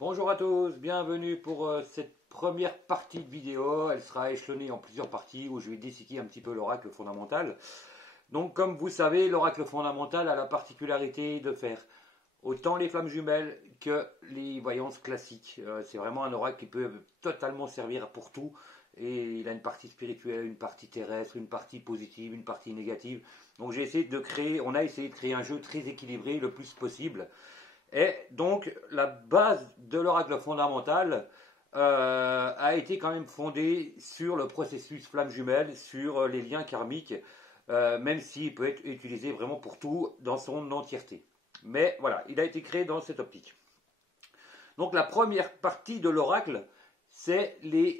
Bonjour à tous, bienvenue pour cette première partie de vidéo. Elle sera échelonnée en plusieurs parties où je vais décycler un petit peu l'oracle fondamental. Donc comme vous savez, l'oracle fondamental a la particularité de faire autant les flammes jumelles que les voyances classiques. C'est vraiment un oracle qui peut totalement servir pour tout. Et il a une partie spirituelle, une partie terrestre, une partie positive, une partie négative. Donc on a essayé de créer un jeu très équilibré le plus possible. Et donc, la base de l'oracle fondamental a été quand même fondée sur le processus flamme jumelle, sur les liens karmiques, même s'il peut être utilisé vraiment pour tout dans son entièreté. Mais voilà, il a été créé dans cette optique. Donc, la première partie de l'oracle, c'est les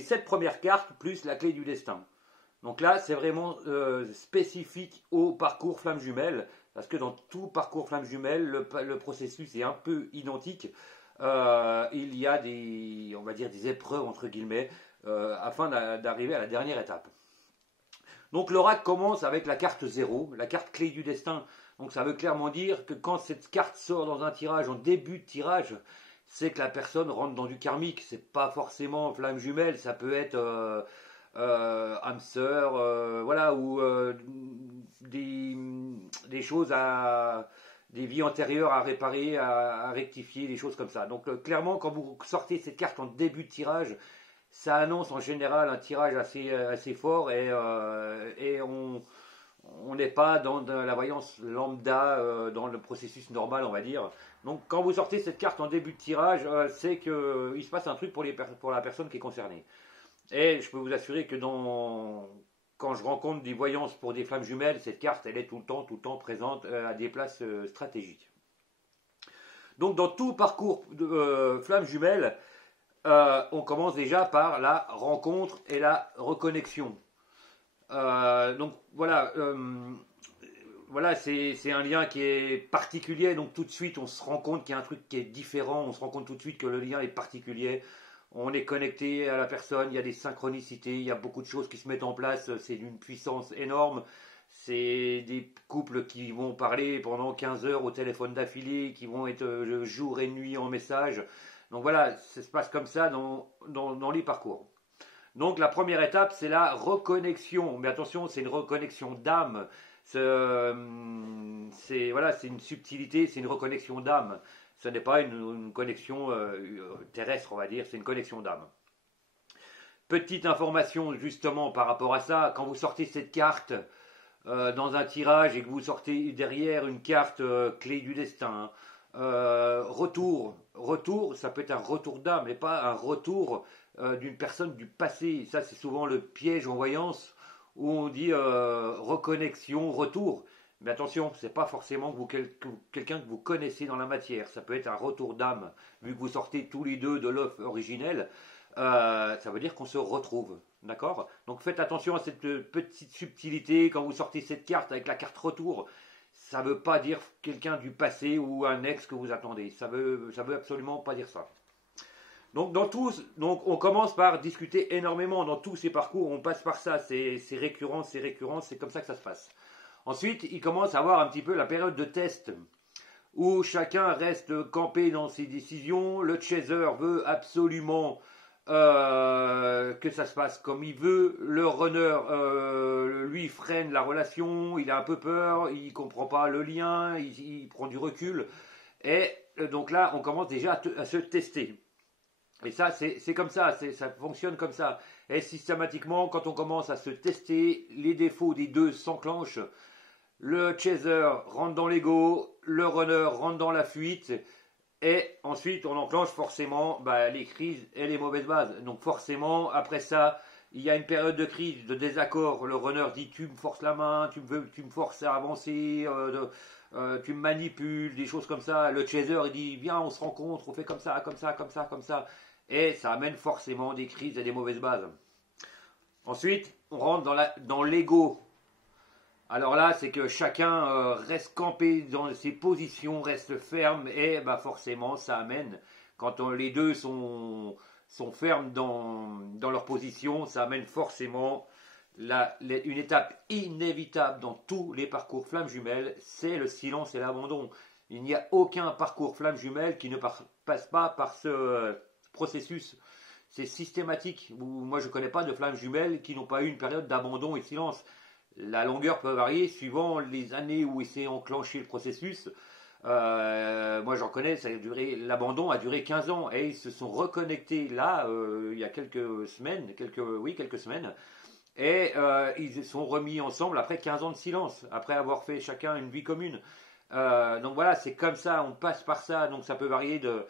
7 premières cartes plus la clé du destin. Donc là, c'est vraiment spécifique au parcours flamme jumelle, parce que dans tout parcours flamme jumelle, le processus est un peu identique. Il y a on va dire, des épreuves entre guillemets, afin d'arriver à la dernière étape. Donc l'oracle commence avec la carte 0, la carte clé du destin. Donc ça veut clairement dire que quand cette carte sort dans un tirage, en début de tirage, c'est que la personne rentre dans du karmique. C'est pas forcément flamme jumelle, ça peut être âme sœur, voilà, ou des choses des vies antérieures à réparer, à rectifier, des choses comme ça. Donc clairement, quand vous sortez cette carte en début de tirage, ça annonce en général un tirage assez fort et on n'est pas dans la voyance lambda, dans le processus normal, on va dire. Donc quand vous sortez cette carte en début de tirage, c'est qu'il se passe un truc pour la personne qui est concernée. Et je peux vous assurer que quand je rencontre des voyances pour des flammes jumelles, cette carte, elle est tout le temps présente à des places stratégiques. Donc dans tout parcours de flammes jumelles, on commence déjà par la rencontre et la reconnexion. Donc voilà, voilà, c'est un lien qui est particulier, donc tout de suite on se rend compte qu'il y a un truc qui est différent, on se rend compte tout de suite que le lien est particulier. On est connecté à la personne, il y a des synchronicités, il y a beaucoup de choses qui se mettent en place, c'est d'une puissance énorme. C'est des couples qui vont parler pendant 15 heures au téléphone d'affilée, qui vont être jour et nuit en message. Donc voilà, ça se passe comme ça dans les parcours. Donc la première étape, c'est la reconnexion. Mais attention, c'est une reconnexion d'âme. Voilà, c'est une subtilité, c'est une reconnexion d'âme. Ce n'est pas une connexion terrestre, on va dire, c'est une connexion d'âme. Petite information justement par rapport à ça, quand vous sortez cette carte dans un tirage et que vous sortez derrière une carte clé du destin, retour, ça peut être un retour d'âme, mais pas un retour d'une personne du passé. Ça, c'est souvent le piège en voyance où on dit reconnexion, retour. Mais attention, c'est pas forcément quelqu'un que vous connaissez dans la matière. Ça peut être un retour d'âme. Vu que vous sortez tous les deux de l'œuf originel, ça veut dire qu'on se retrouve. D'accord? Donc faites attention à cette petite subtilité quand vous sortez cette carte avec la carte retour. Ça ne veut pas dire quelqu'un du passé ou un ex que vous attendez. Ça veut absolument pas dire ça. Donc, on commence par discuter énormément dans tous ces parcours. On passe par ça. C'est récurrent, c'est comme ça que ça se passe. Ensuite, il commence à avoir un petit peu la période de test où chacun reste campé dans ses décisions. Le chaser veut absolument que ça se passe comme il veut. Le runner, lui, freine la relation. Il a un peu peur, il comprend pas le lien, il prend du recul. Et donc là, on commence déjà à se tester. Et ça, c'est comme ça, ça fonctionne comme ça. Et systématiquement, quand on commence à se tester, les défauts des deux s'enclenchent. Le chaser rentre dans l'ego, le runner rentre dans la fuite, et ensuite on enclenche forcément les crises et les mauvaises bases. Donc forcément, après ça, il y a une période de crise, de désaccord. Le runner dit tu me forces la main, tu me forces à avancer, tu me manipules, des choses comme ça. Le chaser il dit viens on se rencontre, on fait comme ça, comme ça, comme ça, comme ça. Et ça amène forcément des crises et des mauvaises bases. Ensuite, on rentre dans l'ego. Alors là, c'est que chacun reste campé dans ses positions, reste ferme, et forcément, ça amène, quand les deux sont fermes dans leur position, ça amène forcément une étape inévitable dans tous les parcours flammes jumelles, c'est le silence et l'abandon. Il n'y a aucun parcours flamme jumelle qui ne passe pas par ce processus. C'est systématique. Moi, je ne connais pas de flammes jumelles qui n'ont pas eu une période d'abandon et de silence. La longueur peut varier suivant les années où s'est enclenché le processus. Moi, j'en connais, l'abandon a duré 15 ans et ils se sont reconnectés là, il y a quelques semaines, et ils se sont remis ensemble après 15 ans de silence, après avoir fait chacun une vie commune. Donc voilà, c'est comme ça, on passe par ça, donc ça peut varier de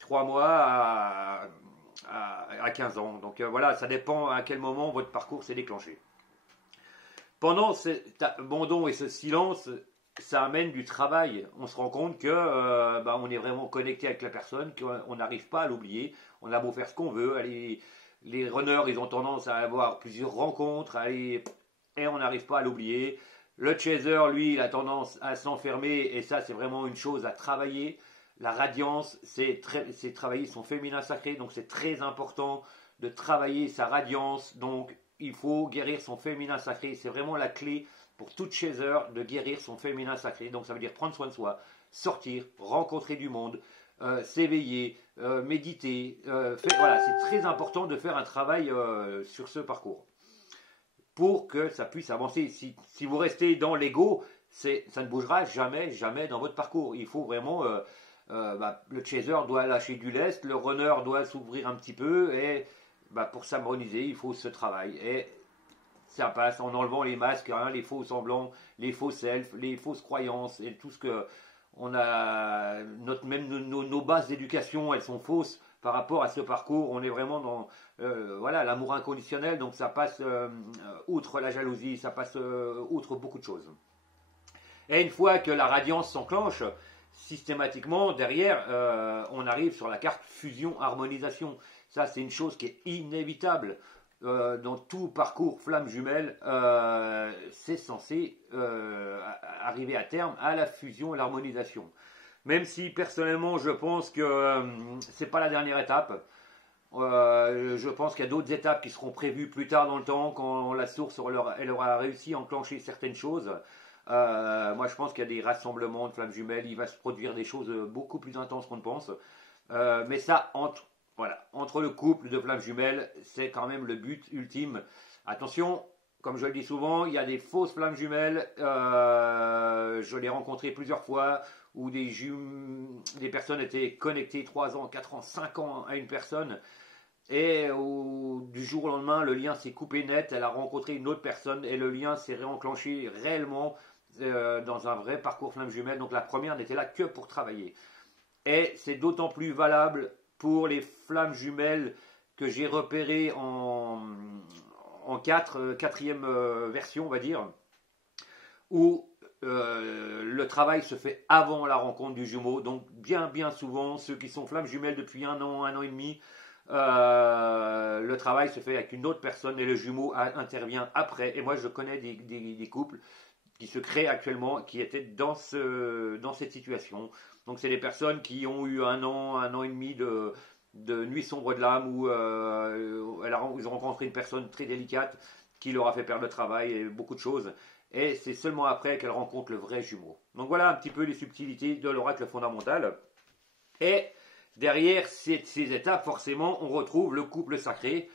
3 mois à 15 ans. Donc voilà, ça dépend à quel moment votre parcours s'est déclenché. Pendant cet abandon et ce silence, ça amène du travail. On se rend compte que on est vraiment connecté avec la personne, qu'on n'arrive pas à l'oublier. On a beau faire ce qu'on veut. Les runners, ils ont tendance à avoir plusieurs rencontres, et on n'arrive pas à l'oublier. Le chaser, lui, il a tendance à s'enfermer, et ça, c'est vraiment une chose à travailler. La radiance, c'est travailler son féminin sacré, donc c'est très important de travailler sa radiance. Donc, il faut guérir son féminin sacré. C'est vraiment la clé pour tout chaser de guérir son féminin sacré. Donc, ça veut dire prendre soin de soi, sortir, rencontrer du monde, s'éveiller, méditer. Voilà, c'est très important de faire un travail sur ce parcours pour que ça puisse avancer. Si vous restez dans l'ego, ça ne bougera jamais, jamais dans votre parcours. Il faut vraiment... le chaser doit lâcher du lest, le runner doit s'ouvrir un petit peu, et pour s'harmoniser, il faut ce travail. Et ça passe en enlevant les masques, les faux semblants, les faux selfs, les fausses croyances, et tout ce que on a... Même nos bases d'éducation, elles sont fausses par rapport à ce parcours. On est vraiment dans l'amour inconditionnel, donc ça passe outre la jalousie, ça passe outre beaucoup de choses. Et une fois que la radiance s'enclenche, systématiquement, derrière, on arrive sur la carte fusion-harmonisation. Ça, c'est une chose qui est inévitable. Dans tout parcours flamme jumelle, c'est censé arriver à terme à la fusion et l'harmonisation. Même si, personnellement, je pense que c'est pas la dernière étape. Je pense qu'il y a d'autres étapes qui seront prévues plus tard dans le temps, quand la source elle aura réussi à enclencher certaines choses. Moi, je pense qu'il y a des rassemblements de flammes jumelles, il va se produire des choses beaucoup plus intenses qu'on ne pense. Mais ça, entre le couple de flammes jumelles, c'est quand même le but ultime. Attention, comme je le dis souvent, il y a des fausses flammes jumelles. Je l'ai rencontré plusieurs fois, où des personnes étaient connectées 3 ans, 4 ans, 5 ans à une personne. Et du jour au lendemain, le lien s'est coupé net. Elle a rencontré une autre personne et le lien s'est réenclenché réellement dans un vrai parcours flamme jumelle. Donc la première n'était là que pour travailler. Et c'est d'autant plus valable pour les flammes jumelles que j'ai repérées en quatrième version, on va dire, où le travail se fait avant la rencontre du jumeau. Donc bien souvent, ceux qui sont flammes jumelles depuis 1 an et demi, le travail se fait avec une autre personne et le jumeau intervient après. Et moi, je connais des couples qui se créent actuellement, qui étaient dans cette situation. Donc, c'est des personnes qui ont eu 1 an et demi de nuit sombre de l'âme, où ils ont rencontré une personne très délicate qui leur a fait perdre le travail et beaucoup de choses. Et c'est seulement après qu'elles rencontrent le vrai jumeau. Donc, voilà un petit peu les subtilités de l'oracle fondamental. Et derrière ces étapes, forcément, on retrouve le couple sacré,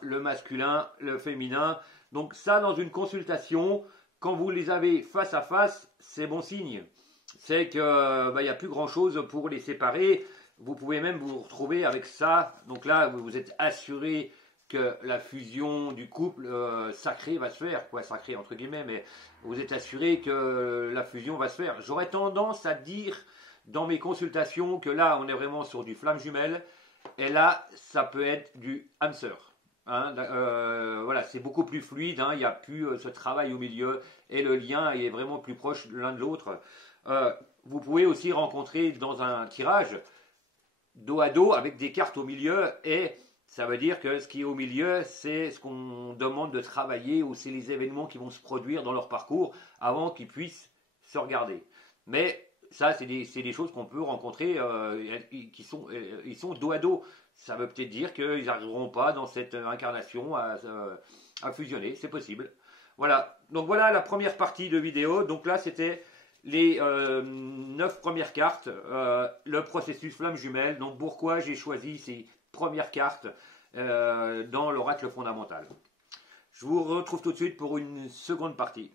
le masculin, le féminin. Donc ça, dans une consultation, quand vous les avez face à face, c'est bon signe. C'est qu'il n'y a plus grand-chose pour les séparer. Vous pouvez même vous retrouver avec ça. Donc là, vous êtes assuré que la fusion du couple sacré va se faire. Quoi, sacré entre guillemets, mais vous êtes assuré que la fusion va se faire. J'aurais tendance à dire dans mes consultations que là, on est vraiment sur du flamme jumelle. Et là, ça peut être du âme sœur. Voilà, c'est beaucoup plus fluide. Il n'y a plus ce travail au milieu. Et le lien est vraiment plus proche l'un de l'autre. Vous pouvez aussi rencontrer dans un tirage dos à dos avec des cartes au milieu. Et ça veut dire que ce qui est au milieu, c'est ce qu'on demande de travailler, ou c'est les événements qui vont se produire dans leur parcours avant qu'ils puissent se regarder. Mais ça, c'est des choses qu'on peut rencontrer ils sont dos à dos. Ça veut peut-être dire qu'ils n'arriveront pas dans cette incarnation à fusionner. C'est possible. Voilà. Donc voilà la première partie de vidéo. Donc là, c'était les 9 premières cartes, le processus flamme jumelle. Donc pourquoi j'ai choisi ces premières cartes dans l'oracle fondamental. Je vous retrouve tout de suite pour une seconde partie.